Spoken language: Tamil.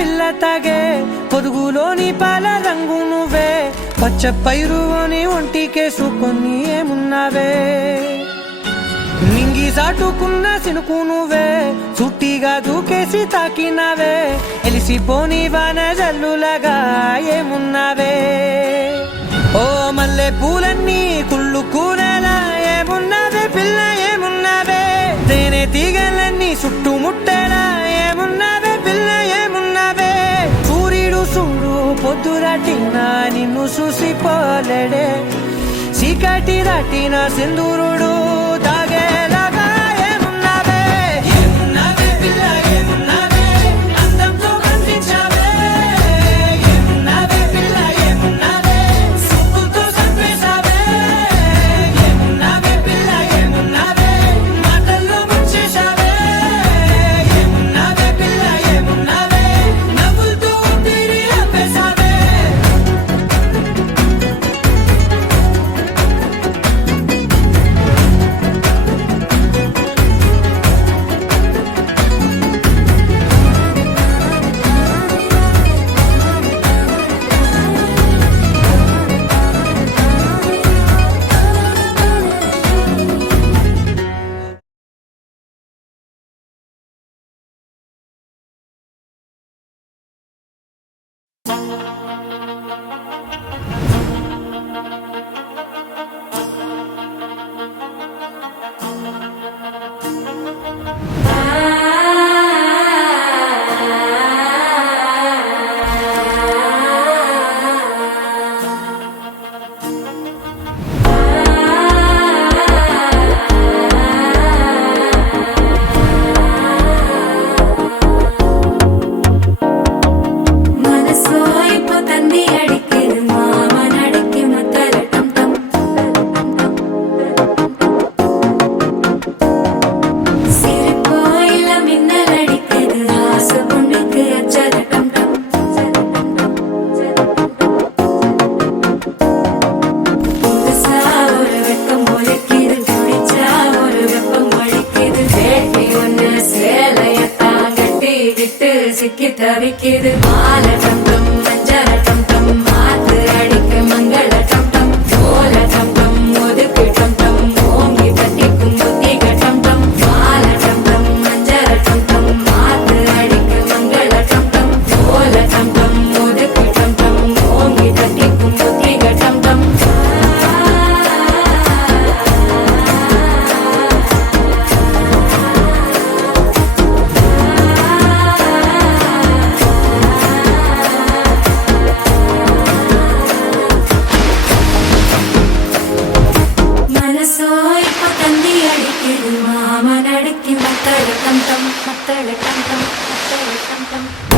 పిల్ల తాగే పొదుగులోని పాల రంగు నువ్వే పచ్చ పైరుని ఒంటికేసుకొని ఏమున్నావే నింగి సాటుకున్న సినుకు నువ్వే చుట్టిగా దూకేసి తాకినావే ఎలిసిపోని వాన జల్లులాగా ఏమున్నావే ఓ మల్లె పూలన్నీ కుళ్ళు కూరలా ఏమున్నావే పిల్ల ఏమున్నావే తేనె తీగలన్నీ చుట్టుముట్టేలా ఏమున్నావే పిల్ల ఏమున్నావే సూర్యుడు చూడు పొద్దురాటిన నిన్ను చూసిపోలేడే చీకటి దాటిన సింధూరుడు తాగేలాగా ఏమున్నావే ఏమున్నావే పిల్ల ఏమున్నావే అందంతో కనిపించావే ఏమున్నావే పిల్ల ఏమున్నావే సుక్కుతో చంపేశావే ఏమున్నావే పిల్ల ఏమున్నావే మాటల్లో ముంచేశావే ఏమున్నావే పిల్ల ఏమున్నావే నవ్వులతో ఊపిరి ఆపేశావే சிக்கி தவிக்குது மால டம் டம் மஞ்சள டம் டம் மாத்து அடிக்க மங்கள டம் டம் கோல டம் டம் ஒதுக்கு டம் டம் ஓங்கி தட்டிக்கும் புத்திக டம் டம் மால டம் டம் மஞ்சள டம் டம் மாத்து அடிக்க மங்கள டம் டம் கோல டம் டம் ஒதுக்கு டம் டம் ஓங்கி தட்டிக்கும் புத்திக டம் டம் மாமன் அடிக்கி மத்தள டம் டம் மத்தள டம் டம் மத்தள டம் டம்